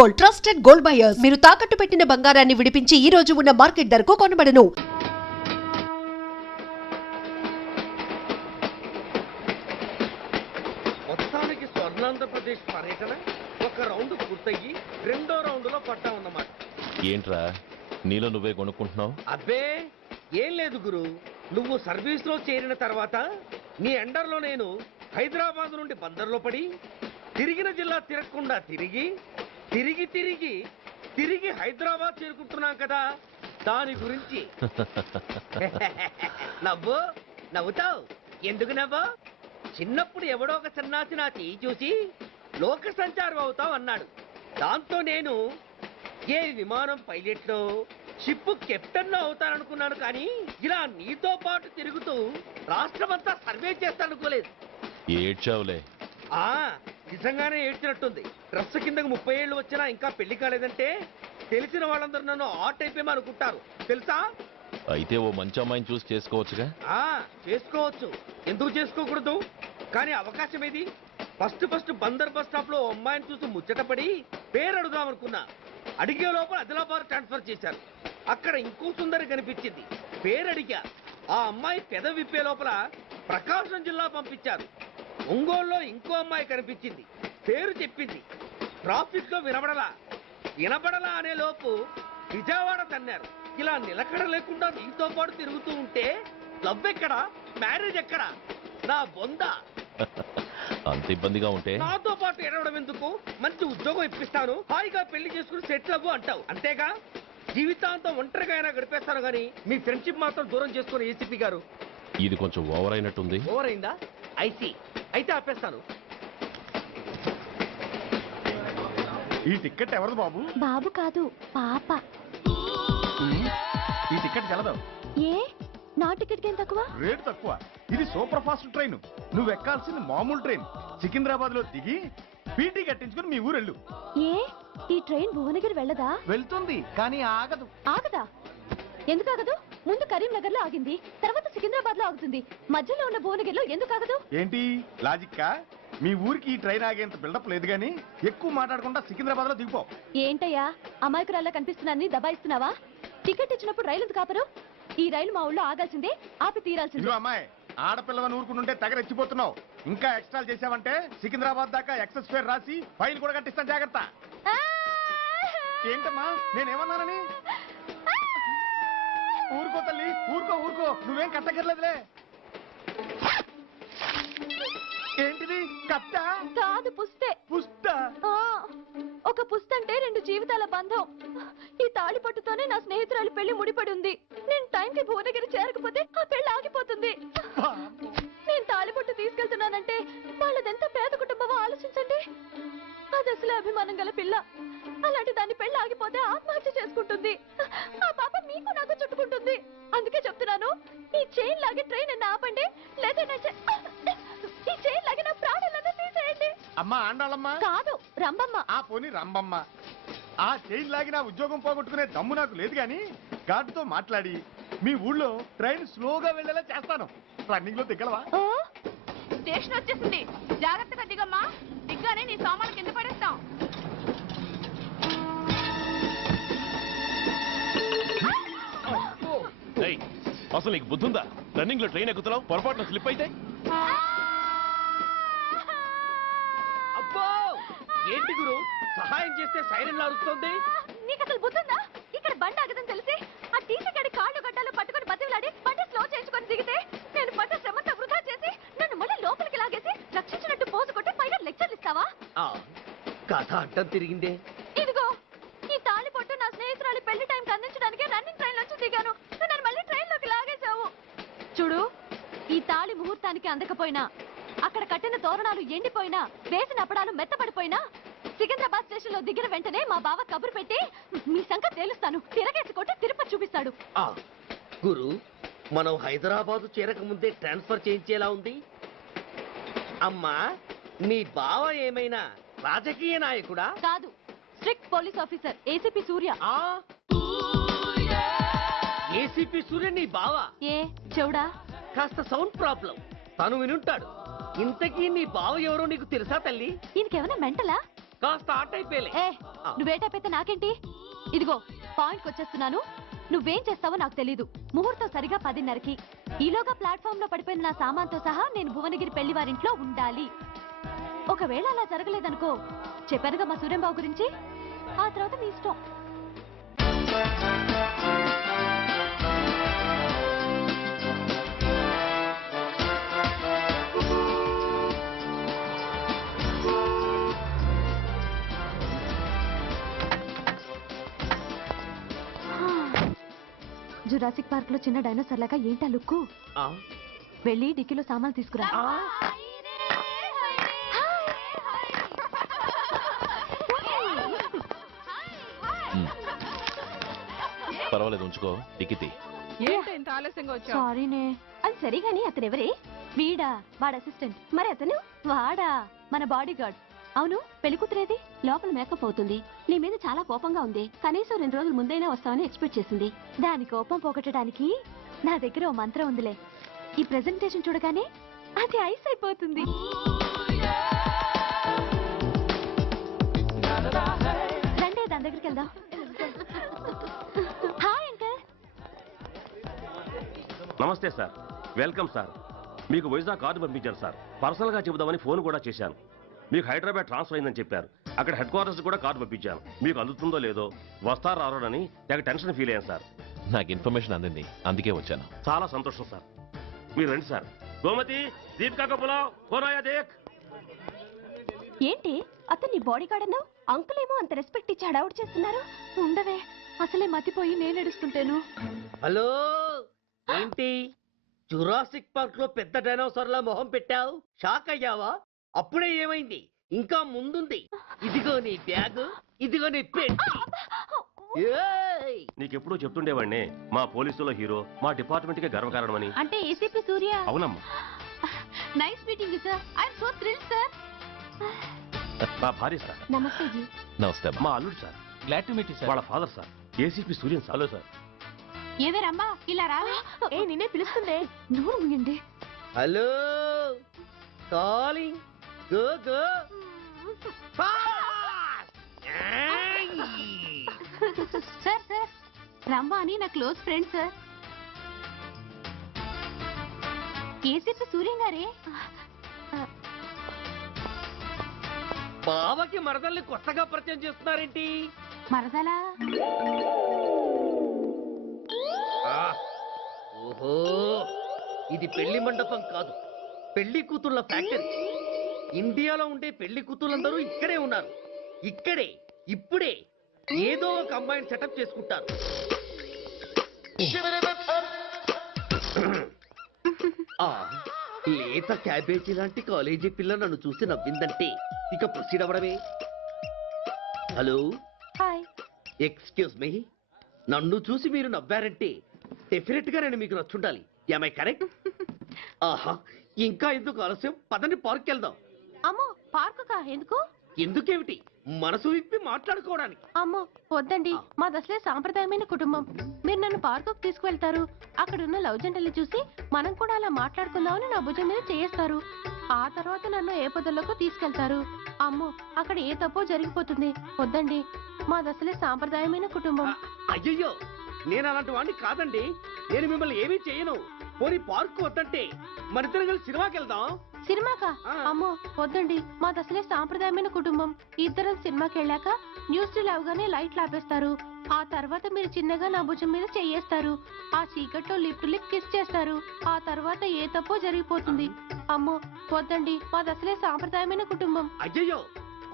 Gold, trusted gold buyers. మీరు తాకట్టు పెట్టిన బంగారాన్ని విడిపించి ఈ రోజు ఉన్న మార్కెట్ ధరకు కొనబడను. మొత్తానికి స్వర్ణాంధ్రప్రదేశ్ పర్యటన ఒక రౌండ్ పూర్తయ్యి రెండో రౌండ్ లో పట్టా ఉన్నమాట. ఏంట్రా నీలో నువ్వే కొనుక్కుంటున్నావు? అబ్బే ఏం లేదు గురు, నువ్వు సర్వీస్ లో చేరిన తర్వాత నీ అండర్లో నేను హైదరాబాద్ నుండి బందర్లో పడి తిరిగిన జిల్లా తిరగకుండా తిరిగి తిరిగి తిరిగి తిరిగి హైదరాబాద్ చేరుకుంటున్నాం కదా, దాని గురించి. నవ్వు నవ్వుతావు ఎందుకు నవ్వు? చిన్నప్పుడు ఎవడో ఒక సన్నాసి నా చేయి చూసి లోక సంచారం అవుతావు అన్నాడు. దాంతో నేను ఏ విమానం పైలట్లో షిప్ కెప్టెన్ అవుతాననుకున్నాను, కానీ ఇలా నీతో పాటు తిరుగుతూ రాష్ట్రమంతా సర్వే చేస్తాననుకోలేదు. ఏడ్చావులే. నిజంగానే ఏడ్చినట్టుంది. డ్రెస్ కిందకు 30 ఏళ్ళు వచ్చినా ఇంకా పెళ్లి కాలేదంటే తెలిసిన వాళ్ళందరూ నన్ను ఆర్ట్ అయిపోయి అనుకుంటారు తెలుసా. అయితే ఓ మంచి అమ్మాయిని చూసి చేసుకోవచ్చుగా. చేసుకోవచ్చు, ఎందుకు చేసుకోకూడదు? కానీ అవకాశం ఏది? ఫస్ట్ బందర్ బస్ స్టాప్ లో అమ్మాయిని చూసి ముచ్చటపడి పేరు అడుగుదాం అనుకున్నా. అడిగే లోపల ఆదిలాబాద్ ట్రాన్స్ఫర్ చేశారు. అక్కడ ఇంకో సుందరి కనిపించింది, పేరు అడిగా. ఆ అమ్మాయి పెద విప్పే లోపల ప్రకాశం జిల్లా పంపించారు. ఒంగోలులో ఇంకో అమ్మాయి కనిపించింది, పేరు చెప్పింది. ట్రాఫిక్ లో వినబడలా అనే లోపు విజయవాడ తన్నారు. ఇలా నిలకడ లేకుండా నీతో పాటు తిరుగుతూ ఉంటే లవ్ ఎక్కడా, మ్యారేజ్ ఎక్కడా? నా బొంద. అంత ఇబ్బందిగా ఉంటే నాతో పాటు ఎడవడం ఎందుకు? మంచి ఉద్యోగం ఇప్పిస్తాను, హాయిగా పెళ్లి చేసుకుని సెటిల్ అవ్వు అంటావు అంతేగా. జీవితాంతం ఒంటరిగా అయినా గడిపేస్తాను, కానీ మీ ఫ్రెండ్షిప్ మాత్రం దూరం చేసుకుని ఏసీపీ గారు. ఇది కొంచెం ఓవర్ అయినట్టుంది. ఓవర్ అయిందా? ఐసీ, అయితే ఆపేస్తాను. ఈ టికెట్ ఎవరిది బాబు? బాబు కాదు, పాప. ఈ టికెట్ చెల్లదు. ఏ నా టికెట్ ఏం తక్కువ? రేటు తక్కువ. ఇది సూపర్ ఫాస్ట్ ట్రైన్. నువ్వు ఎక్కాల్సింది మామూలు ట్రైన్. సికింద్రాబాద్ లో దిగి పీటీ కట్టించుకుని మీ ఊరెళ్ళు. ఏ ఈ ట్రైన్ భువనగిరి వెళ్ళదా? వెళ్తుంది కానీ ఆగదు. ఆగదా? ఎందుకు ఆగదు? ముందు కరీంనగర్ లో ఆగింది, తర్వాత సికింద్రాబాద్ లో ఆగుతుంది. మధ్యలో ఉన్న భువనగిరిలో ఎందుకు ఆగదు? ఏంటి లాజిక్కా? మీ ఊరికి ఈ ట్రైన్ ఆగేంత బిల్డప్ లేదు గానీ ఎక్కువ మాట్లాడకుండా సికింద్రాబాద్ లో దిగిపో. ఏంటయ్యా అమాయకురాల్లా కనిపిస్తున్నాన్ని దబాయిస్తున్నావా? టికెట్ ఇచ్చినప్పుడు రైలు ఎందుకు ఆపరు? ఈ రైలు మా ఊళ్ళో ఆగాల్సిందే, ఆపి తీరాల్సిందే. అమ్మాయి, ఆడపిల్లవని ఊరుకుంటుంటే తగరెచ్చిపోతున్నావు. ఇంకా ఎక్స్ట్రా చేసావంటే సికింద్రాబాద్ దాకా ఎక్సెస్ ఫేర్ రాసి ఫైల్ కూడా కట్టిస్తాను, జాగ్రత్త. ఏంటమ్మా నేనేమన్నానని? ఊరుకో తల్లి, ఊరుకో, నువ్వేం కట్టగర్లేదులే. ఏంటిది? కట్ట కాదు, పుస్తే. పుస్తా? ఒక పుస్తంటే 2 జీవితాల బంధం. ఈ తాళి పట్టుతోనే నా స్నేహితురాలు పెళ్లి ముడిపడి ఉంది. నేను టైంకి భువనగిరి చేరకపోతే ఆ పెళ్లి ఆగిపోతుంది. నేను తాళి పట్టు తీసుకెళ్తున్నానంటే వాళ్ళదెంత పేద కుటుంబమో ఆలోచించండి. అది అసలు అభిమానం గల పిల్ల. అలాంటి దాన్ని పెళ్లి ఆగిపోతే ఆత్మహత్య చేసుకుంటుంది. ఆ పాప మీకు నాకు చుట్టుకుంటుంది. అందుకే చెప్తున్నాను, ఈ చైన్ లాగి ట్రైన్ అన్న ఆపండి, లేదా ఈ చైన్ లాగి నా ప్రాణాలను తీసేయండి. అమ్మా ఆండాళ్ళమ్మా కాదు, రంబమ్మ. ఆ పోనీ రంబమ్మ. ఆ చైన్ లాగి నా ఉద్యోగం పోగొట్టుకునే దమ్ము నాకు లేదు గాని గార్డుతో మాట్లాడి మీ ఊళ్ళో ట్రైన్ స్లోగా వెళ్ళేలా చేస్తాను. రన్నింగ్ లో దిగలవా? స్టేషన్ వచ్చేసింది, జాగ్రత్తగా దిగమ్మా. దిగ్గానే నీ సామాన్లు కింద పడేస్తాం. అసలు నీకు బుద్ధుందా? రన్నింగ్ లో ట్రైన్ ఎక్కుతున్నావు, పొరపాటున స్లిప్ అయితే? అబ్బో ఏంటి గురు, సహాయం చేస్తే సైరన్ అరుస్తుంది. నీకు అసలు బుద్ధుందా? ఇక్కడ బండి ఆగదని తెలిసి ఆ టీసీ గడి కాళ్ళు గడ్డాలు పట్టుకొని బతిలాడి బండి స్లో చేసుకొని దిగితే నేను పడ్డ శ్రమంతా వృధా చేసి నన్ను మళ్ళీ లోపలికి లాగేసి రక్షించినట్టు పోజు కొట్టి పైగా లెక్చర్లు ఇస్తావా? కథ అడ్డం తిరిగిందే. ఇదిగో ఈ తాళి పొట్టు నా స్నేహితురాలి పెళ్లి టైంకి అందించడానికి రన్నింగ్ ట్రైన్ నుంచి దిగాను. నన్ను మళ్ళీ ట్రైన్ లోకి లాగేశావు. చూడు, ఈ తాళి ముహూర్తానికి అందకపోయినా, అక్కడ కట్టిన తోరణాలు ఎండిపోయినా, వేసిన అప్పడాలు మెత్తపడిపోయినా, సికింద్రాబాద్ స్టేషన్ లో దిగిన వెంటనే మా బావ కబురు పెట్టి మీ సంగతి తేలుస్తాను, తిరగేసి కొట్టి తిరుపతి చూపిస్తాడు. గురు, మనం హైదరాబాద్ చేరక ముందే ట్రాన్స్ఫర్ చేయించేలా ఉంది. అమ్మా, నీ బావ ఏమైనా రాజకీయ నాయకుడా? కాదు, స్ట్రిక్ట్ పోలీస్ ఆఫీసర్, ఏసీపీ సూర్య. ఏసీపీ సూర్య నీ బావ? ఏ చెవుడా? కాస్త సౌండ్ ప్రాబ్లం, తను వినుంటాడు. ఇంతకీ నీ బావ ఎవరో నీకు తెలుసా తల్లి? ఈయనకేమైనా మెంటలా? కాస్త ఆట అయిపోయలే. ఏ నువ్వేటైతే నాకేంటి? ఇదిగో పాయింట్కి వచ్చేస్తున్నాను. నువ్వేం చేస్తావో నాకు తెలీదు. ముహూర్తం సరిగా 10:30కి. ఈలోగా ప్లాట్ఫామ్ లో పడిపోయిన నా సామాన్తో సహా నేను భువనగిరి పెళ్లి వారింట్లో ఉండాలి. ఒకవేళ అలా జరగలేదనుకో, చెప్పానుగా మా సూర్యంబాబు గురించి, ఆ తర్వాత మీ ఇష్టం. జురాసిక్ పార్క్ లో చిన్న డైనోసార్ లాగా ఏంటా లుక్కు? వెళ్ళి డిక్కీలో సామాన్లు తీసుకురా. పర్వాలేదు, ఉంచుకో. టికెట్ ఏంటి ఇంత ఆలస్యంగా వచ్చావు? సారీనే. అది సరిగాని అతను ఎవరే? వీడా, వాడు అసిస్టెంట్. మరి అతను? వాడా, మన బాడీ గార్డ్. అవును, పెళ్లి కూతురేది? లోపల మేకప్ అవుతుంది. నీ మీద చాలా కోపంగా ఉంది. కనీసం 2 రోజుల ముందైనా వస్తావని ఎక్స్పెక్ట్ చేసింది. దాని కోపం పోగొట్టడానికి నా దగ్గర ఓ మంత్రం ఉందిలే. ఈ ప్రెజెంటేషన్ చూడగానే అది ఐస్ అయిపోతుంది. రండి, దాని దగ్గరికి వెళ్దాం. Hi uncle. నమస్తే సార్, వెల్కమ్ సార్. మీకు వైజాగ్ కార్డు పంపించారు సార్. పర్సనల్ గా చెబుదామని ఫోన్ కూడా చేశాను. మీకు హైదరాబాద్ ట్రాన్స్ఫర్ అయిందని చెప్పారు. అక్కడ హెడ్ క్వార్టర్స్ కూడా కార్డు పంపించాను. మీకు అందుతుందో లేదో, వస్తారో రారోనని నాకు టెన్షన్ ఫీల్ అయ్యాను సార్. నాకు ఇన్ఫర్మేషన్ అందింది, అందుకే వచ్చాను. చాలా సంతోషం సార్. మీరు రండి సార్. గోమతి, దీపికా కపులావ్, కోనాయా దేక్. ఏంటి అతన్ని బాడీ గార్డ్ అన్నావు? అంకుల్ ఏమో అంత రెస్పెక్ట్ ఇచ్చి హడావుడు చేస్తున్నారు. ఉండవే, అసలే మతిపోయి నేను ఎడుస్తుంటాను. హలో, ఏంటి జురాసిక్ పార్క్ లో పెద్ద డైనోసార్ లా మొహం పెట్టావు? షాక్ అయ్యావా? అప్పుడే ఏమైంది? ఇంకా ముందుంది. ఇదిగో నీ బ్యాగ్, ఇదిగో నీ పెట్టి. నీకెప్పుడూ చెప్తుండేవాడిని, మా పోలీసులో హీరో, మా డిపార్ట్మెంట్ కి గర్వకారణమని. అంటే ఏసీపీ సూర్య. అవునమ్మా. Nice meeting you sir. I am so thrilled sir. మా భార్య సార్. నమస్తే జీ. నమస్తే. మా అల్లుడు sir. Glad to meet you sir. వాళ్ళ father sir, ACP Suryan sir. Hello sir. ఏవేరమ్మా ఇలా రావే? ఏ నిన్నే పిలుస్తుందే. నోరు మూయండి. Hello, calling. Go go. Sir sir, రమ్మ అని నా close friend sir. ACP Suryam గారే. బావకి మరదల్ని కొత్తగా పరిచయం చేస్తున్నారేంటి? మరదలా? ఓహో, ఇది పెళ్లి మండపం కాదు, పెళ్లి కూతుళ్ళ ఫ్యాక్టరీ. ఇండియాలో ఉండే పెళ్లి కూతుళ్ళందరూ ఇక్కడే ఉన్నారు. ఇక్కడే ఇప్పుడే ఏదో ఒక అమ్మాయిని సెటప్ చేసుకుంటారు. లేత క్యాబేజీ లాంటి కాలేజీ పిల్ల నన్ను చూసి నవ్విందంటే ఇక ప్రొసీడ్ అవ్వడమే. Hello, hi. Excuse me. నన్ను చూసి మీరు నవ్వారంటే డెఫినెట్ గా నేను మీకు నచ్చుండాలి. ఏమై కరెక్ట్? ఆహా, ఇంకా ఎందుకు ఆలస్యం? పదండి, పార్క్ వెళ్దాం. అమ్మో, పార్కు కా? ఎందుకు? ఎందుకేమిటి, మనసు విప్పి మాట్లాడుకోవడానికి. అమ్మో వద్దండి, మాది అసలే సాంప్రదాయమైన కుటుంబం. మీరు నన్ను పార్కుకు తీసుకువెళ్తారు. అక్కడ ఉన్న లవ్ జంటలు చూసి మనం కూడా అలా మాట్లాడుకుందామని నా భుజం మీద చేస్తారు. ఆ తర్వాత నన్ను ఏ పొదల్లోకి తీసుకెళ్తారు. అమ్మో, అక్కడ ఏ తప్పో జరిగిపోతుంది. వద్దండి, మాది అసలే సాంప్రదాయమైన కుటుంబం. అయ్యయ్యో, నేను అలాంటి వాడిని కాదండి. నేను మిమ్మల్ని ఏమీ చేయను. పోనీ పార్క్ వద్దంటే మనిద్దరం కలిసి సినిమాకి వెళ్దాం. సినిమాకా? అమ్మో వద్దండి, మాది అసలే సాంప్రదాయమైన కుటుంబం. ఇద్దరం సినిమాకి వెళ్ళాక న్యూస్ అవగానే లైట్లు ఆపేస్తారు. ఆ తర్వాత మీరు చిన్నగా నా భుజం మీద చెయ్యేస్తారు. ఆ చీకట్లో లిప్ టు లిప్ కిస్ చేస్తారు. ఆ తర్వాత ఏ తప్పో జరిగిపోతుంది. అమ్మో వద్దండి, మాది అసలే సాంప్రదాయమైన కుటుంబం. అయ్యయ్యో,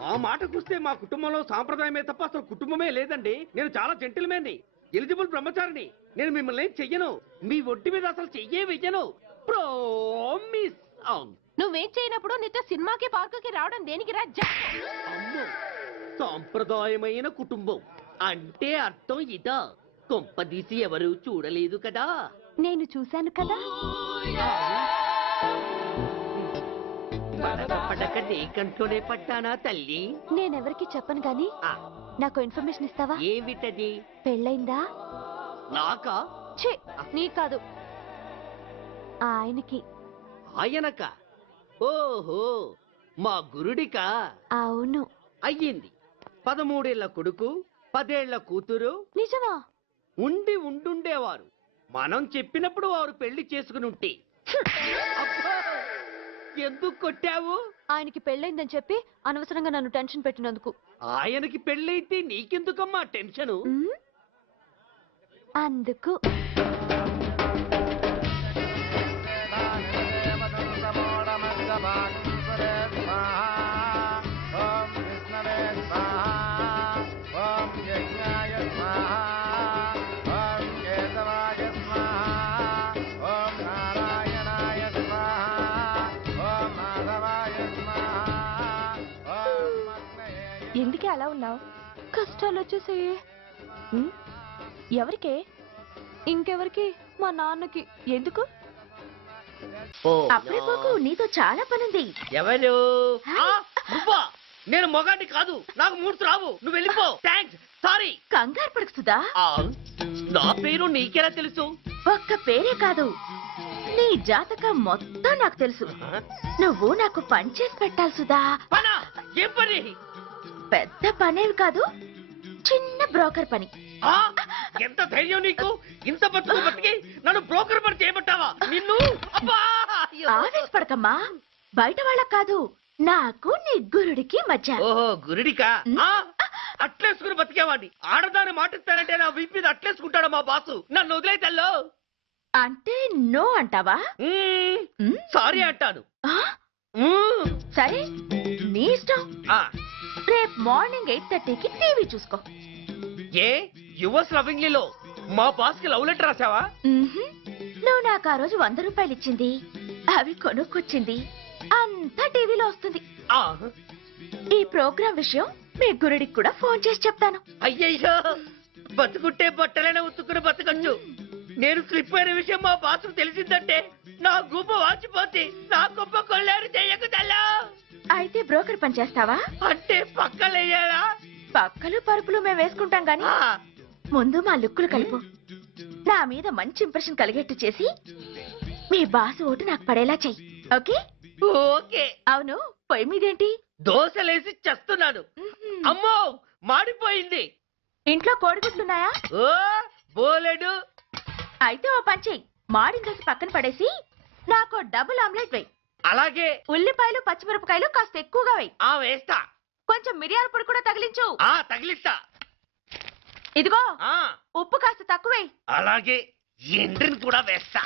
ఆ మాటకొస్తే మా కుటుంబంలో సాంప్రదాయమే తప్ప అసలు కుటుంబమే లేదండి. నేను చాలా జెంటిల్మెన్ని, ఎలిజిబుల్ బ్రహ్మచారిని. నేను మిమ్మల్ని ఏం చెయ్యను. మీ ఒంటి మీద అసలు చెయ్యే వెయ్యను. ప్రామిస్. నువ్వేం చేయనప్పుడు నీతో సినిమాకి పార్కుకి రావడం దేనికి రా? అమ్మో, సాంప్రదాయమైన కుటుంబం అంటే అర్థం ఇదా? కొంపదీసి ఎవరు చూడలేదు కదా? నేను చూశాను కదా. పడక నీ కంట్లోనే పడ్డానా తల్లి? నేనెవరికి చెప్పను గాని నాకు ఇన్ఫర్మేషన్ ఇస్తావా? ఏమిటది? పెళ్ళైందా? నాకా? ఛీ, నీ కాదు, ఆయనకి. ఆయనక? ఓహో, మా గురుడికా? అవును. అయ్యింది. 13 ఏళ్ల కొడుకు, 10 ఏళ్ల కూతురు నిజమా? ఉండుండేవారు. మనం చెప్పినప్పుడు వారు పెళ్లి చేసుకుని ఉంటే. అబ్బా! ఎందుకు కొట్టావు? ఆయనకి పెళ్ళైందని చెప్పి అనవసరంగా నన్ను టెన్షన్ పెట్టినందుకు. ఆయనకి పెళ్ళైతే నీకెందుకమ్మా టెన్షను? అందుకు. ఎందుకే అలా ఉన్నావు? కష్టాలు వచ్చేసాయి. ఎవరికే? ఇంకెవరికి? మా నాన్నకి. ఎందుకు? ఓ, అప్పుడే పోకు, నీతో చాలా పనుంది. ఎవరు? నువ్వా? నేను మొగాడిని కాదు, నాకు మూడ్స్ రావు. నువ్వు వెళ్ళిపో. Thanks, sorry. కంగారు పడకు సుధా. నా పేరు నీకెలా తెలుసు? ఒక్క పేరే కాదు, నీ జాతకం మొత్తం నాకు తెలుసు. నువ్వు నాకు పని చేసి పెట్టాలి సుధా. పనా? ఏం పని? పెద్ద పనేవి కాదు, చిన్న బ్రోకర్ పని. ఎంత ధైర్యం నీకు? ఇంత బతికి నన్ను బ్రోకర్ పని చేయబట్టావా? నిన్ను అబ్బా! ఆవేశపడకమ్మా, బయట వాళ్ళకి కాదు, నాకు నీ గురుడికి మధ్య. ఓహో, గురుడికా? అట్లేసుకుని బతికేవాడిని. ఆడదాన్ని మాటిస్తానంటే నా వీపు మీద అట్లేసుకుంటాడు మా బాసు. నన్ను వదిలేతల్లో. అంటే నో అంటావా? సారీ అంటాను. సరే, నీ ఇష్టం. రేపు మార్నింగ్ 8:30కి టీవీ చూసుకో. ఏ యువర్స్ లవింగ్లీలో మా బాస్ కి లవ్ లెటర్ రాసావా? నువ్వు నాకు ఆ రోజు 100 రూపాయలు ఇచ్చింది, అవి కొనుక్కొచ్చింది అంతా టీవీలో వస్తుంది. ఈ ప్రోగ్రాం విషయం మీ గురుడికి కూడా ఫోన్ చేసి చెప్తాను. అయ్యయ్యో, బతుకుంటే బట్టలైనా ఉత్తుకుని బతకచ్చు. నేను స్లిప్ అయిన విషయం మా బాసు తెలిసిందంటే నా గుబ్బ వాచిపోతే నా గొప్ప కొల్లారు చెయ్యకు తల్లా. అయితే బ్రోకర్ పని చేస్తావా? అంటే పక్కలేయాలా? పక్కలు పరుపులు మేము వేసుకుంటాం గాని ముందు మా లుక్కులు కలుపు. నా మీద మంచి ఇంప్రెషన్ కలిగేట్టు చేసి మీ బాసు ఓటు నాకు పడేలా చెయ్యి. ఓకే? ఓకే. అవును, పొయ్యి మీదేంటి? దోశలేసి చస్తున్నాను. అమ్మో, మాడిపోయింది. ఇంట్లో కోడిగుడ్లున్నాయా? ఓ బోలెడు. అయితే ఓ పని చెయ్యి, మాడిన దోశ పక్కన పడేసి నాకు డబుల్ ఆమ్లెట్ వెయ్యి. అలాగే. ఉల్లిపాయలు పచ్చిమిరపకాయలు కాస్త ఎక్కువగా వెయ్యి. వేస్తా. కొంచెం మిరియాల పొడి కూడా తగిలించు. తగిలిస్తా. ఇదిగో, ఉప్పు కాస్త తక్కువే. అలాగే, ఎండ్రిని కూడా వేస్తా.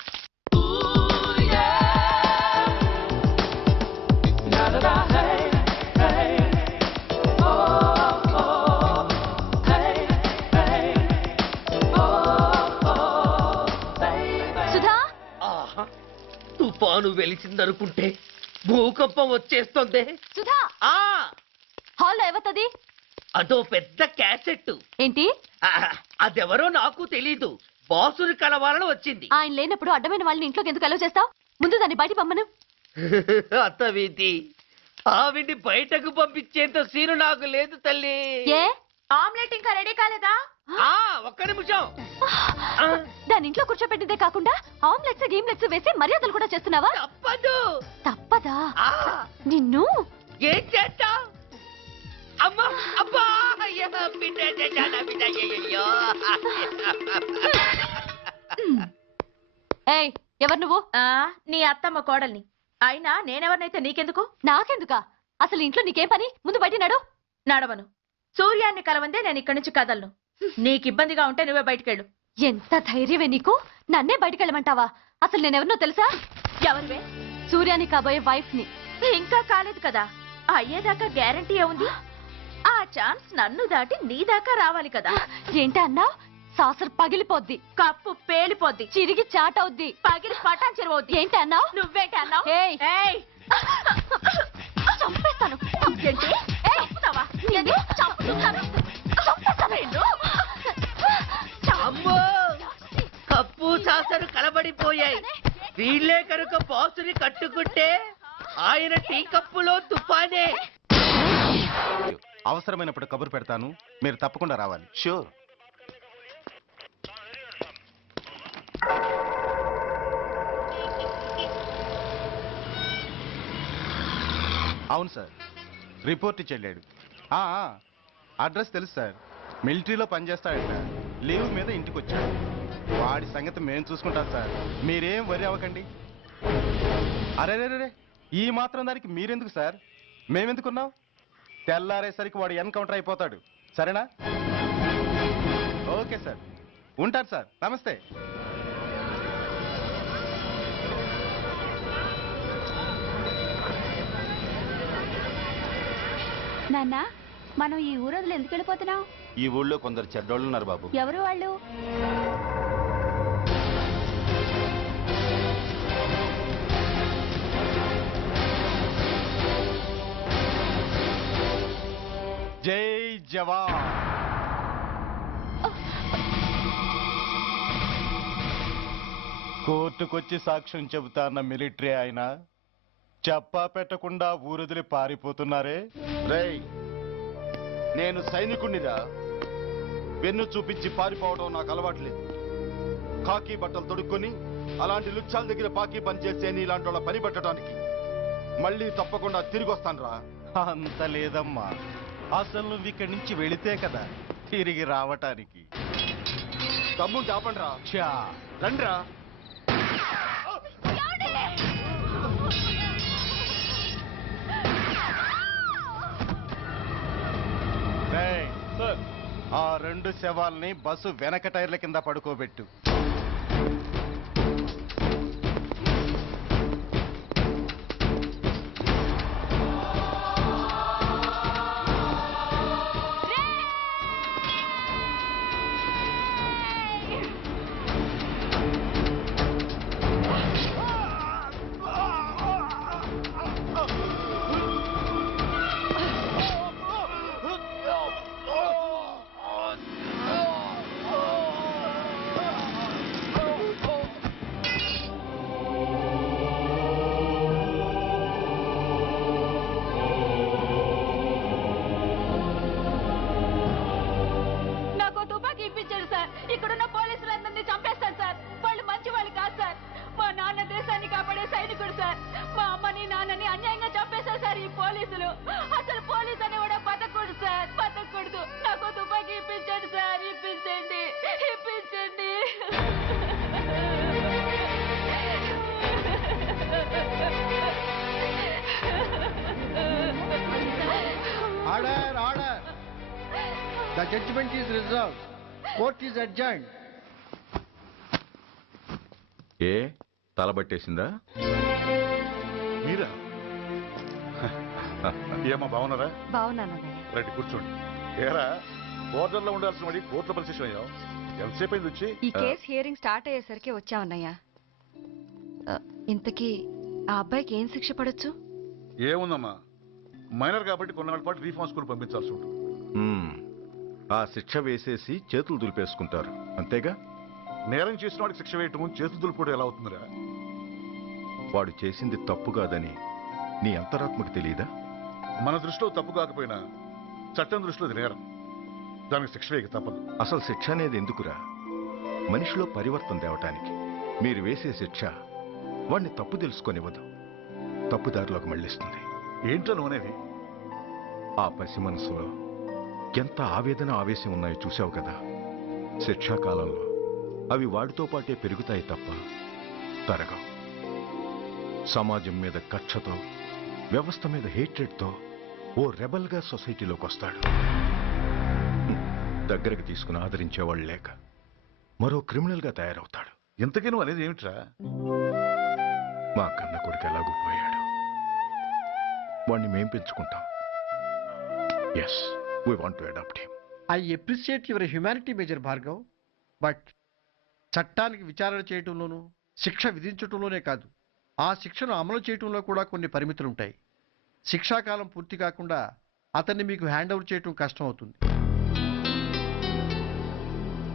సుధా, తుఫాను వెలిసిందనుకుంటే భూకంపం వచ్చేస్తుంది. సుధా, హాల్లో ఎవతది? అదో పెద్ద క్యాసెట్. ఏంటి? అదెవరో నాకు తెలీదు. బాసుని కలవాలని వచ్చింది. ఆయన లేనప్పుడు అడ్డమైన వాళ్ళని ఇంట్లోకి ఎందుకు అలౌ చేస్తావు? ముందు దాన్ని బయట పంపను. అత్తవీతి, ఆవిడ్ని బయటకు పంపించేంత సీను నాకు లేదు తల్లి. ఏ ఆమ్లెట్ ఇంకా రెడీ కాలేదా? ఒక్క నిమిషం. దాని ఇంట్లో కూర్చోపెట్టిందే కాకుండా ఆమ్లెట్స్ గేమ్లెట్స్ వేసి మర్యాదలు కూడా చేస్తున్నావా? తప్పదు. తప్పదా? నిన్ను ఏం చేస్తా? అమ్మా, అబ్బా, బిడ్డ చేశానా బిడ్డ? అయ్యయ్యో. ఏయ్, ఎవరు నువ్వు? నీ అత్తమ్మ కోడల్ని. అయినా నేనెవరినైతే నీకెందుకు? నాకెందుకా? అసలు ఇంట్లో నీకేం పని? ముందు బయట నడు. నడవను. సూర్యాన్ని కలవందే నేను ఇక్కడి నుంచి కదలను. నీకు ఇబ్బందిగా ఉంటే నువ్వే బయటికెళ్ళు. ఎంత ధైర్యమే నీకు? నన్నే బయటకెళ్ళమంటావా? అసలు నేనెవరినో తెలుసా? ఎవరివే? సూర్యాని కాబోయే వైఫ్ ని. ఇంకా కాలేదు కదా, అయ్యేదాకా గ్యారంటీ ఏముంది? ఆ ఛాన్స్ నన్ను దాటి నీ దాకా రావాలి కదా. ఏంటి అన్నావ్? సాసర్ పగిలిపోద్ది, కప్పు పేలిపోద్ది, చిరిగి చాటవుద్ది, పగిలి పటాన్ చెరువవుద్ది. ఏంటి అన్నావ్? నువ్వేంటి అన్నావు? చంపేస్తాను. అమ్మో, కప్పు సాసరు కలబడిపోయాయి. వీళ్ళే కనుక బాసుని కట్టుకుంటే ఆయన టీ కప్పులో తుఫానే. అవసరమైనప్పుడు కబురు పెడతాను, మీరు తప్పకుండా రావాలి. షూర్. అవును సార్, రిపోర్ట్ ఇచ్చి వెళ్ళాడు. అడ్రస్ తెలుసు సార్. మిలిటరీలో పనిచేస్తాడట. లీవ్ మీద ఇంటికి వచ్చాడు. వాడి సంగతి మేము చూసుకుంటాం సార్. మీరేం వరి అవ్వకండి. అరే ఈ మాత్రం దానికి మీరెందుకు సార్? మేమెందుకున్నాం? తెల్లారేసరికి వాడు ఎన్కౌంటర్ అయిపోతాడు. సరేనా? ఓకే సార్, ఉంటారు సార్. నమస్తే. నాన్న, మనం ఈ ఊరొదిలి ఎందుకు వెళ్ళిపోతున్నాం? ఈ ఊళ్ళో కొందరు చెడ్డోళ్ళు ఉన్నారు బాబు. ఎవరు వాళ్ళు? జై జవాన్. కోర్టుకొచ్చి సాక్ష్యం చెబుతా అన్న మిలిటరీ ఆయన చెప్పా పెట్టకుండా ఊరొదిలి పారిపోతున్నారే. రేయ్, నేను సైనికుణ్ణిరా. వెన్ను చూపించి పారిపోవడం నాకు అలవాట్లేదు. కాకి బట్టలు తొడుక్కొని అలాంటి లుచ్చాల దగ్గర పాకి పని చేసే ఇలాంటి వాళ్ళ పని పెట్టడానికి మళ్ళీ తప్పకుండా తిరిగి వస్తానురా. అంత లేదమ్మా, అసలు నువ్వు ఇక్కడి నుంచి వెళితే కదా తిరిగి రావటానికి. తమ్ముడు చాపండిరా. చా రండిరా. రేయ్, ఆ 2 శవాల్ని బస్సు వెనక టైర్ల కింద పడుకోబెట్టు. ఇక్కడున్న పోలీసులందరినీ చంపేస్తాను సార్. వాళ్ళు మంచి వాళ్ళు కాదు సార్. మా నాన్న దేశాన్ని కాపాడే సైనికుడు సార్. మా అమ్మని నాన్నని అన్యాయంగా చంపేశారు సార్ ఈ పోలీసులు. అసలు పోలీసు అని కూడా బతకూడదు సార్, బతకూడదు. నాకు తుపాకీ ఇప్పించండి సార్, ఇప్పించండి, ఇప్పించండి. Order, order. The judgment is reserved. Court is adjourned. ఏ తలబట్టేసిందా? మీరా? ఏమా బాగున్నారా? బాగున్నానన్నయ్య. రండి కూర్చోండి. ఏరా, బోర్డర్లో ఉండాల్సిన వాడి కోర్టులో పరిశీలన అయ్యావు. ఎంతసేపు అయింది వచ్చి? ఈ కేసు హియరింగ్ స్టార్ట్ అయ్యేసరికి వచ్చామన్నయ్య. ఇంతకీ ఆ అబ్బాయికి ఏం శిక్ష పడొచ్చు? ఏముందమ్మా, మైనర్ కాబట్టి కొన్నాళ్ళ పాటు రీఫార్మ్ స్కూల్ పంపించాల్సి ఉంటుంది. ఆ శిక్ష వేసేసి చేతులు దులిపేసుకుంటారు, అంతేగా? నేరం చేసిన వాడికి శిక్ష వేయటం చేతులు దులుపుకోవడం ఎలా అవుతుందిరా? వాడు చేసింది తప్పు కాదని నీ అంతరాత్మకు తెలియదా? మన దృష్టిలో తప్పు కాకపోయినా చట్టం దృష్టిలో అది నేరం. దానికి శిక్ష వేయక తప్పదు. అసలు శిక్ష అనేది ఎందుకురా? మనిషిలో పరివర్తన తేవటానికి. మీరు వేసే శిక్ష వాడిని తప్పు తెలుసుకొనివ్వదు, తప్పుదారిలోకి మళ్ళిస్తుంది. ఏంటో నువ్వనేది? ఆ పసి మనసులో ఎంత ఆవేదన ఆవేశం ఉన్నాయో చూసావు కదా. శిక్షాకాలంలో అవి వాడితో పాటే పెరుగుతాయి తప్ప తరగవు. సమాజం మీద కక్షతో, వ్యవస్థ మీద హేట్రెడ్తో ఓ రెబల్గా సొసైటీలోకి వస్తాడు. దగ్గరకు తీసుకుని ఆదరించేవాళ్ళు లేక మరో క్రిమినల్గా తయారవుతాడు. ఇంతకీ నువ్వు అనేది ఏమిట్రా? మా కన్న కొడుకు ఎలాగూ పోయాడు, వాణ్ణి మేం పెంచుకుంటాం. Yes, we want to adopt him. I appreciate your humanity, Major Bhargav. But చట్టానికి విచారణ చేయటంలోనూ శిక్ష విధించటంలోనే కాదు, ఆ శిక్షను అమలు చేయటంలో కూడా కొన్ని పరిమితులు ఉంటాయి. శిక్షాకాలం పూర్తి కాకుండా అతన్ని మీకు హ్యాండ్ ఓవర్ చేయటం కష్టం అవుతుంది.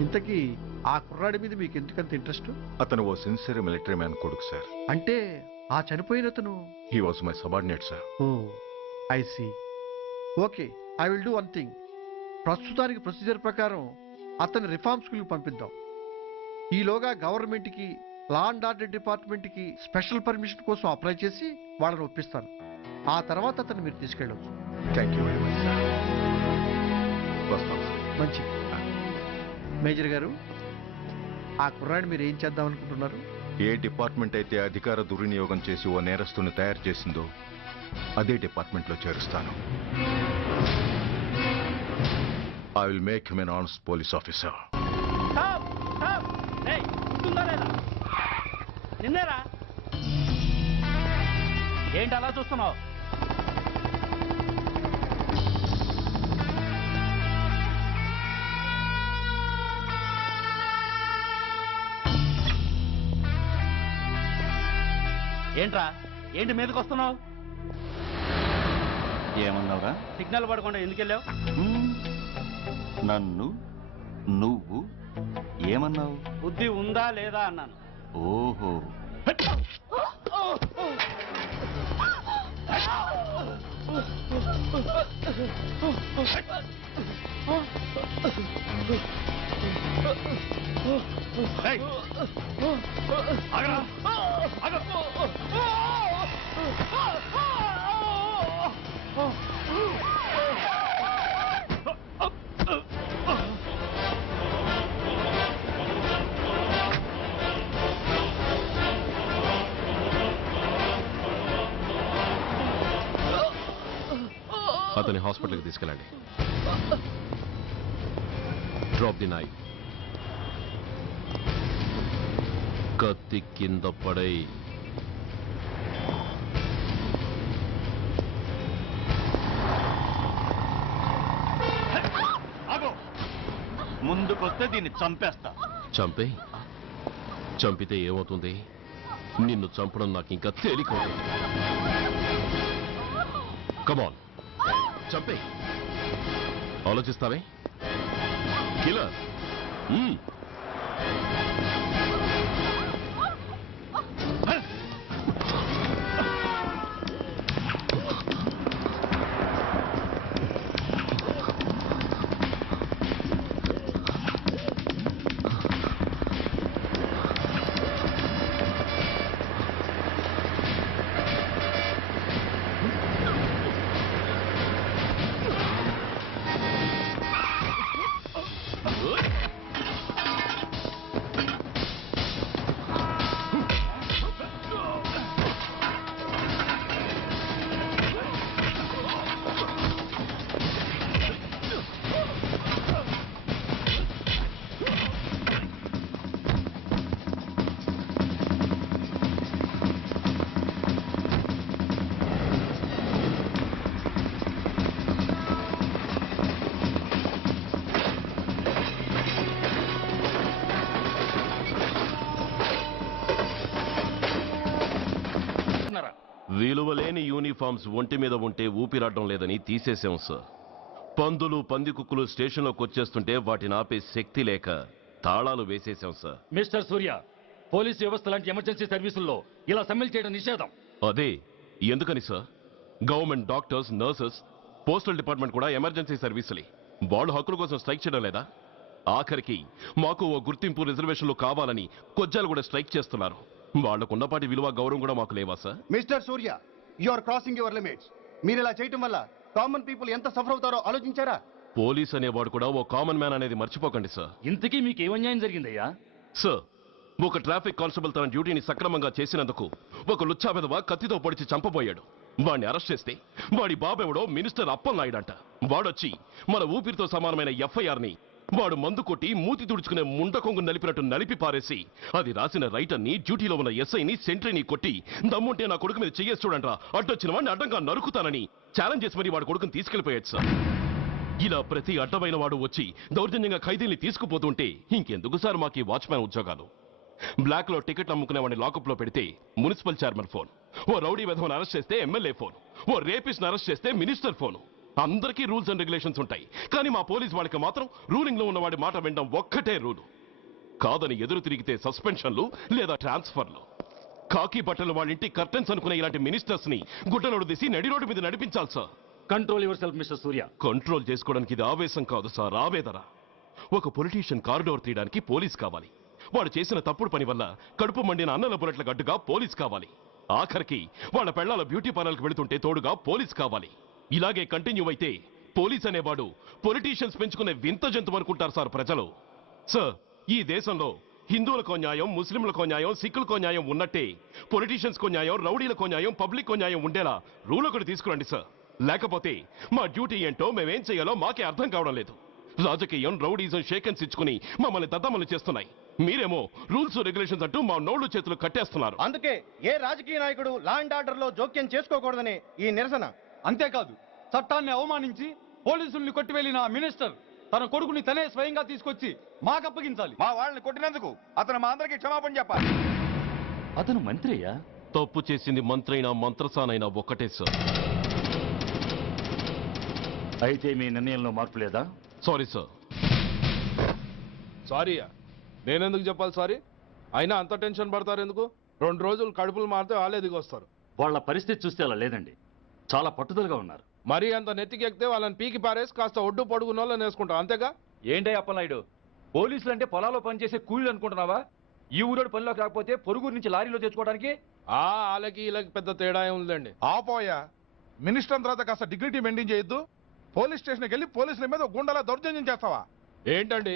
ఇంతకీ ఆ కుర్రాడి మీద మీకు ఎందుకంత ఇంట్రెస్ట్? అతను ఓ సిన్సియర్ మిలిటరీ మ్యాన్ కొడుకు సార్. అంటే ఆ చనిపోయిన అతను? He was my subordinate sir. Oh, I see. Okay, I will do one thing. ప్రస్తుతానికి ప్రొసీజర్ ప్రకారం అతన్ని రిఫార్మ్ స్కూల్కి పంపిద్దాం. ఈలోగా గవర్నమెంట్కి, లా అండ్ ఆర్డర్ డిపార్ట్మెంట్కి స్పెషల్ పర్మిషన్ కోసం అప్లై చేసి వాళ్ళని ఒప్పిస్తాను. ఆ తర్వాత అతన్ని మీరు తీసుకెళ్ళవచ్చు. Thank you very much sir. వస్తాం సార్. మంచి మేజర్ గారు, ఆ కుర్రాడిని మీరు ఏం చేద్దాం అనుకుంటున్నారు? ఏ డిపార్ట్మెంట్ అయితే అధికార దుర్వినియోగం చేసి ఓ నేరస్తుని తయారు చేసిందో అదే డిపార్ట్మెంట్లో చేరుస్తాను. I will make him an honest police officer. నిన్నేరా ఏంటి అలా చూస్తున్నావు? ఏంట్రా ఏంటి మీదకి వస్తున్నావు? ఏమన్నావురా? సిగ్నల్ పడకుండా ఎందుకు వెళ్ళావు? నన్ను నువ్వు ఏమన్నావు? బుద్ధి ఉందా లేదా అన్నాను. ఓహో, అతని హాస్పిటల్కి తీసుకెళ్ళండి. Drop the knife. కత్తి కింద పడై. ముందుకొస్తే దీన్ని చంపేస్తా. చంపే. చంపితే ఏమవుతుంది? నిన్ను చంపడం నాకు ఇంకా తేలికవుతుంది. కమాన్, చంపే. ఆలోచిస్తావే కిల్లర్. విలువలేని యూనిఫామ్స్ ఒంటి మీద ఉంటే ఊపిరాడడం లేదని తీసేసాం సార్. పందులు పందికుక్కులు స్టేషన్లోకి వచ్చేస్తుంటే వాటిని ఆపే శక్తి లేక తాళాలు వేసేసాం సార్. మిస్టర్ సూర్య, పోలీసు వ్యవస్థ లాంటి ఎమర్జెన్సీ సర్వీసుల్లో ఇలా సమ్మెలు చేయడం నిషేధం. అదే ఎందుకని sir? Government doctors, nurses, postal department కూడా ఎమర్జెన్సీ సర్వీసులే. వాళ్ళు హక్కుల కోసం స్ట్రైక్ చేయడం లేదా? ఆఖరికి మాకు ఓ గుర్తింపు రిజర్వేషన్లు కావాలని కొజ్జాలు కూడా స్ట్రైక్ చేస్తున్నారు. వాళ్లకున్నపాటి విలువ గౌరవం కూడా మాకు లేవా sir? Mister Surya, you are crossing your limits. మీరు ఇలా చేయటం వల్ల కామన్ పీపుల్ ఎంత సఫర్ అవుతారో ఆలోచించారా? పోలీస్ అనేవాడు కూడా ఓ కామన్ మ్యాన్ అనేది మర్చిపోకండి సార్. ఇంతకీ మీకు ఏమన్యాయం జరిగిందయ్యా? సార్, ఒక ట్రాఫిక్ కానిస్టేబుల్ తన డ్యూటీని సక్రమంగా చేసినందుకు ఒక లుచ్చా విధవ కత్తితో పొడిచి చంపబోయాడు. వాడిని అరెస్ట్ చేస్తే వాడి బాబెవడో మినిస్టర్ అప్పలనాయుడంట. వాడొచ్చి మన ఊపిరితో సమానమైన ఎఫ్ఐఆర్ని వాడు మందు కొట్టి మూతి తుడుచుకునే ముండకొంగు నలిపినట్టు నలిపి పారేసి అది రాసిన రైటర్ని, డ్యూటీలో ఉన్న ఎస్ఐని, సెంట్రీని కొట్టి దమ్ముంటే నా కొడుకు మీద చెయ్యేసి చూడంట్రా, అడ్డొచ్చిన వాడిని అడ్డంగా నరుకుతానని ఛాలెంజ్ చేసి మరి వాడు కొడుకుని తీసుకెళ్లిపోయాడు సార్. ఇలా ప్రతి అడ్డమైన వాడు వచ్చి దౌర్జన్యంగా ఖైదీల్ని తీసుకుపోతుంటే ఇంకెందుకు సార్ మాకు ఈ వాచ్మ్యాన్ ఉద్యోగాలు? బ్లాక్ లో టికెట్ అమ్ముకునే వాడిని లాకప్ లో పెడితే మున్సిపల్ చైర్మన్ ఫోన్, ఓ రౌడీ విధవను అరెస్ట్ చేస్తే ఎమ్మెల్యే ఫోన్, ఓ రేపిస్ట్ అరెస్ట్ చేస్తే మినిస్టర్ ఫోన్. అందరికీ రూల్స్ అండ్ రెగ్యులేషన్స్ ఉంటాయి, కానీ మా పోలీస్ వాళ్ళకి మాత్రం రూలింగ్ లో ఉన్న వాడి మాట వినడం ఒక్కటే రూలు. కాదని ఎదురు తిరిగితే సస్పెన్షన్లు లేదా ట్రాన్స్ఫర్లు. కాకి బట్టలు వాళ్ళ ఇంటి కర్టెన్స్ అనుకునే ఇలాంటి మినిస్టర్స్ ని గుడ్డలోడు తీసి నడి రోడ్డు మీద నడిపించాలి sir. Control your self mister Surya. Control చేసుకోవడానికి ఇది ఆవేశం కాదు సార్, ఆవేదన. ఒక పొలిటీషియన్ కారిడోర్ తీయడానికి పోలీస్ కావాలి. వాడు చేసిన తప్పుడు పని వల్ల కడుపు మండిన అన్నల బుల్లెట్ల గడ్డుగా పోలీస్ కావాలి. ఆఖరికి వాళ్ళ పెళ్లాల బ్యూటీ పార్లర్కి వెళుతుంటే తోడుగా పోలీస్ కావాలి. ఇలాగే కంటిన్యూ అయితే పోలీస్ అనేవాడు పొలిటీషియన్స్ పెంచుకునే వింత జంతువు అనుకుంటారు సార్ ప్రజలు. సార్, ఈ దేశంలో హిందువులకో న్యాయం, ముస్లింలకో న్యాయం, సిక్కులకో న్యాయం ఉన్నట్టే పొలిటీషియన్స్కో న్యాయం, రౌడీలకో న్యాయం, పబ్లిక్కో న్యాయం ఉండేలా రూల్ ఒకటి తీసుకురండి సార్. లేకపోతే మా డ్యూటీ ఏంటో మేమేం చేయాలో మాకే అర్థం కావడం లేదు. రాజకీయం, రౌడీజం షేకెన్స్ ఇచ్చుకుని మమ్మల్ని దద్దమలు చేస్తున్నాయి. మీరేమో రూల్స్ రెగ్యులేషన్స్ అంటూ మా నోళ్లు చేతులు కట్టేస్తున్నారు. అందుకే ఏ రాజకీయ నాయకుడు లా అండ్ ఆర్డర్ లో జోక్యం చేసుకోకూడదని ఈ నిరసన. అంతేకాదు, చట్టాన్ని అవమానించి పోలీసుల్ని కొట్టివెళ్లిన మినిస్టర్ తన కొడుకుని తనే స్వయంగా తీసుకొచ్చి మాకు అప్పగించాలి. మా వాళ్ళని కొట్టినందుకు అతను మా అందరికి క్షమాపణ చెప్పాలి. అతను మంత్రి అయ్యా. తప్పు చేసింది మంత్రైనా మంత్రసానైనా ఒక్కటే సార్. అయితే మీ నిర్ణయంలో మార్పు లేదా? Sorry sir. సారీయా? నేనెందుకు చెప్పాలి సారీ? అయినా అంత టెన్షన్ పడతారు ఎందుకు? 2 రోజులు కడుపులు మారితే వాళ్ళే దిగొస్తారు. వాళ్ళ పరిస్థితి చూస్తే అలా లేదండి, చాలా పట్టుదలగా ఉన్నారు. మరీ అంత నెత్తికి ఎక్కితే వాళ్ళని పీకి పారేసి కాస్త ఒడ్డు పొడుగున్న వాళ్ళని వేసుకుంటాం, అంతేగా? ఏంటో అప్పలనాయుడు, పోలీసులు అంటే పొలాల్లో పనిచేసే కూలీలు అనుకుంటున్నావా? ఈ ఊరోడు పనిలోకి రాకపోతే పొరుగురు నుంచి లారీలో తెచ్చుకోవడానికి వాళ్ళకి వీళ్ళకి పెద్ద తేడా ఉందండి. ఆపోయా, మినిస్టర్ తర్వాత కాస్త డిగ్నిటీ మెయింటైన్ చేయొద్దు. పోలీస్ స్టేషన్కి వెళ్ళి పోలీసుల మీద గుండాలా దౌర్జన్యం చేస్తావా? ఏంటండి,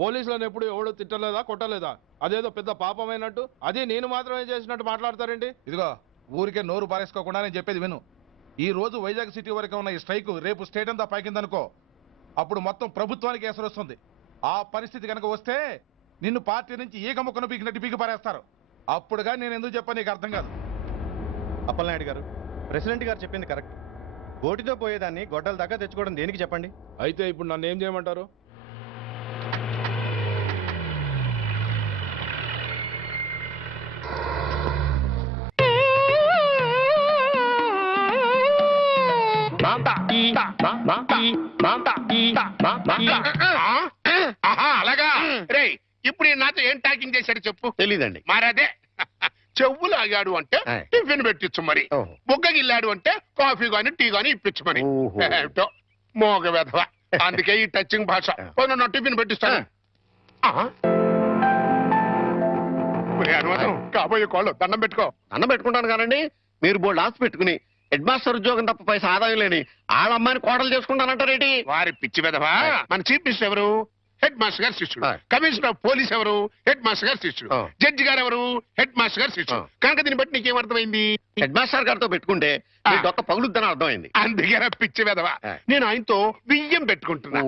పోలీసులను ఎప్పుడు ఎవడు తిట్టలేదా, కొట్టలేదా? అదేదో పెద్ద పాపమైనట్టు, అదే నేను మాత్రమే చేసినట్టు మాట్లాడతారేంటి? ఇదిగో, ఊరికే నోరు పారేసుకోకుండా నేను చెప్పేది విను. ఈ రోజు వైజాగ్ సిటీ వరకు ఉన్న ఈ స్ట్రైక్ రేపు స్టేట్ అంతా పైకిందనుకో, అప్పుడు మొత్తం ప్రభుత్వానికి ఎసరు వస్తుంది. ఆ పరిస్థితి కనుక వస్తే నిన్ను పార్టీ నుంచి ఈగ ముక్కను పీకినట్టు పీకి పారేస్తారు. అప్పుడుగా నేను ఎందుకు చెప్పా నీకు అర్థం కాదు. అప్పలనాయుడు గారు, ప్రెసిడెంట్ గారు చెప్పింది కరెక్ట్. ఓటితో పోయేదాన్ని గొడ్డల దాకా తెచ్చుకోవడం దేనికి చెప్పండి? అయితే ఇప్పుడు నన్ను ఏం చేయమంటారు? అలాగా రే, ఇప్పుడు నాతో ఏం టాకింగ్ చేశాడు చెప్పు. తెలీదండి. మరదే చెవులు ఆగాడు అంటే టిఫిన్ పెట్టించు, మరి బుగ్గగిల్లాడు అంటే కాఫీ గాని టీ గాని ఇప్పించు, మరి ఏమిటో మోగ వెధవ. అందుకే ఈ టచింగ్ భాష. నా టిఫిన్ పెట్టిస్తాను. కాబోయే కోళ్ళు దండం పెట్టుకో. దండం పెట్టుకుంటాను కానండి, మీరు బోల్డ్ ఆస్తి పెట్టుకుని హెడ్ మాస్టర్ ఉద్యోగం తప్ప పైసా ఆదాయం లేని వాళ్ళమ్మాయిని కోడలు చేసుకుంటానంటారేంటి? వారి పిచ్చి వెధవా. మన చీఫ్ మినిస్టర్ ఎవరు? హెడ్ మాస్టర్ గారు శిష్యుడు. కమిషనర్ ఆఫ్ పోలీస్ ఎవరు? హెడ్ మాస్టర్ గారు శిష్యుడు. జడ్జి గారు ఎవరు? హెడ్ మాస్టర్ గారు శిష్యుడు. కనుక దీన్ని బట్టి నీకేమర్థమైంది? హెడ్ మాస్టర్ గారితో పెట్టుకుంటే డొక్క పగులుద్దని అర్థమైంది. అందుకే పిచ్చి వెధవా, నేను ఆయనతో బియ్యం పెట్టుకుంటున్నా.